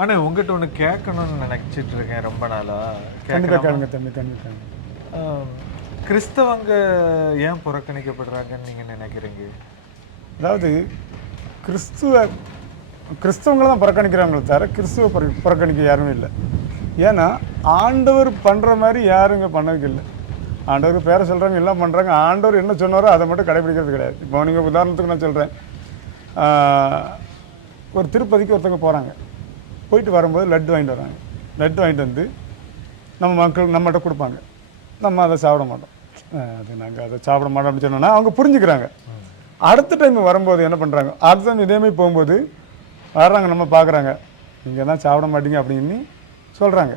ஆனா உங்ககிட்ட ஒண்ணு கேட்கணும்னு நினைச்சிட்டு இருக்கேன் ரொம்ப நாளா. கண்டிப்பாக கேட்கலாமா? கேளுங்க தம்பி, கண்டிப்பாக. ஆம், கிறிஸ்தவங்க ஏன் புறக்கணிக்கப்படுறாங்கன்னு நீங்க நினைக்கிறீங்க? அதாவது கிறிஸ்தவங்களை தான் புறக்கணிக்கிறாங்களே தவிர கிறிஸ்துவ புறக்கணிக்க யாருமே இல்லை. ஏன்னா ஆண்டவர் பண்ணுற மாதிரி யாரும் இங்கே பண்ணதுக்கு இல்லை. ஆண்டவர் பேரை சொல்கிறாங்க, எல்லாம் பண்ணுறாங்க. ஆண்டவர் என்ன சொன்னாரோ அதை மட்டும் கடைபிடிக்கிறது கிடையாது. இப்போ நீங்கள் உதாரணத்துக்கு நான் சொல்கிறேன், ஒரு திருப்பதிக்கு ஒருத்தவங்க போகிறாங்க. போயிட்டு வரும்போது லட்டு வாங்கிட்டு வராங்க. லட்டு வாங்கிட்டு வந்து நம்ம மக்கள் நம்மகிட்ட கொடுப்பாங்க. நம்ம அதை சாப்பிட மாட்டோம். அது நாங்கள் அதை சாப்பிட மாட்டோம் அப்படின்னு சொன்னோன்னா அவங்க புரிஞ்சுக்கிறாங்க. அடுத்த டைம் வரும்போது என்ன பண்ணுறாங்க, அடுத்த டைம் இதேமாதிரி போகும்போது வர்றாங்க, நம்ம பார்க்குறாங்க, நீங்கள் தான் சாப்பிட மாட்டீங்க அப்படின்னு சொல்கிறாங்க.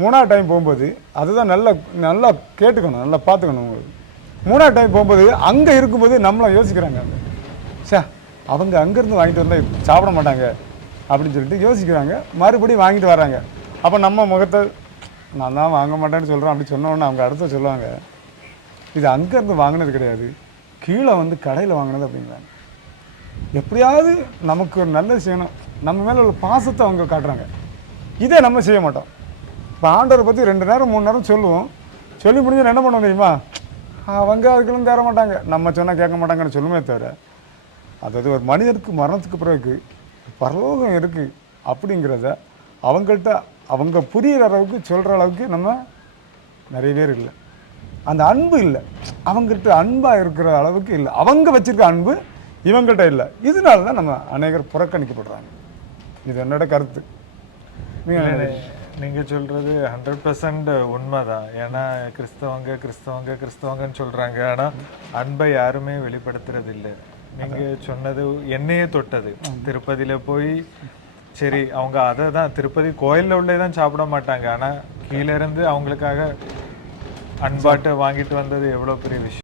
மூணாவது டைம் போகும்போது அதுதான் நல்லா நல்லா கேட்டுக்கணும், நல்லா பார்த்துக்கணும். உங்களுக்கு மூணாவது டைம் போகும்போது அங்கே இருக்கும்போது நம்மளை யோசிக்கிறாங்க. சே, அவங்க அங்கேருந்து வாங்கிட்டு வந்தால் சாப்பிட மாட்டாங்க அப்படின்னு சொல்லிட்டு யோசிக்கிறாங்க. மறுபடியும் வாங்கிட்டு வராங்க. அப்போ நம்ம முகத்தை நான் தான் வாங்க மாட்டேன்னு சொல்கிறேன் அப்படி சொன்னோன்னே அவங்க அடுத்த சொல்லுவாங்க, இது அங்கேருந்து வாங்கினது கிடையாது, கீழே வந்து கடையில் வாங்கினது அப்படிங்கிறாங்க. எப்படியாவது நமக்கு ஒரு நல்லது செய்யணும், நம்ம மேலே உள்ள பாசத்தை அவங்க காட்டுறாங்க. இதே நம்ம செய்ய மாட்டோம். இப்போ ஆண்டவரை பற்றி 2 நேரம் 3 நேரம் சொல்லுவோம். சொல்லி முடிஞ்சு என்ன பண்ணுவோம் தெரியுமா, அவங்க அதுக்கெல்லாம் தேர மாட்டாங்க, நம்ம சொன்னால் கேட்க மாட்டாங்கன்னு சொல்லுமே தவிர, அதாவது ஒரு மனிதனுக்கு மரணத்துக்கு பிறகு பரலோகம் இருக்குது அப்படிங்கிறத அவங்கள்ட்ட அவங்க புரிகிற அளவுக்கு சொல்கிற அளவுக்கு நம்ம நிறைய பேர் இல்லை. அந்த அன்பு இல்லை, அவங்கள்ட்ட அன்பாக இருக்கிற அளவுக்கு இல்லை. அவங்க வச்சுருக்க அன்பு இவங்கள்ட்ட இல்லை. இதனால தான் நம்ம அநேகர் புறக்கணிக்கப்படுறாங்க. இது என்னோட கருத்து. நீங்க சொல்றது 100% உண்மைதான். ஏன்னா கிறிஸ்தவங்கன்னு சொல்றாங்க, ஆனா அன்பை யாருமே வெளிப்படுத்துறது இல்லை. நீங்க சொன்னது என்னையே தொட்டது. திருப்பதியில போய் சரி, அவங்க அதை தான் திருப்பதி கோயிலில் உள்ளே தான் சாப்பிட மாட்டாங்க, ஆனா கீழே இருந்து அவங்களுக்காக அன்பாட்டை வாங்கிட்டு வந்தது எவ்வளோ பெரிய விஷயம்.